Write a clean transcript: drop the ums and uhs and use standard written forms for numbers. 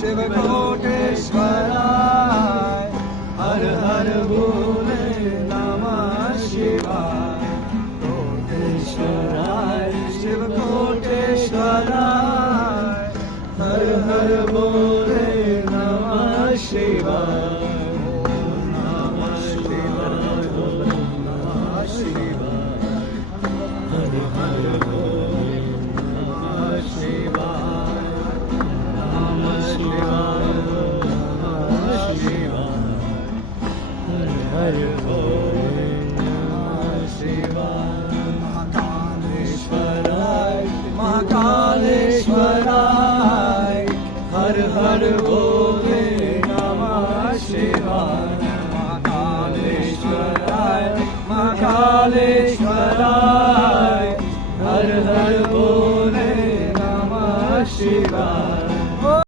शिव कोटेश्वराय हर हर बोले नमः शिवाय कोटेश्वराय शिव कोटेश्वराय हर हर बोले नमः शिवाय नमः शिवाय नमः शिवाय हर हर बोले नमः शिवाय नमः शिवाय नमः शिवाय हर हर बोले नमः शिवाय महाकालेश्वराय महाकालेश्वराय हर हर बोले नमः शिवाय महाकालेश्वराय महाकालेश्वराय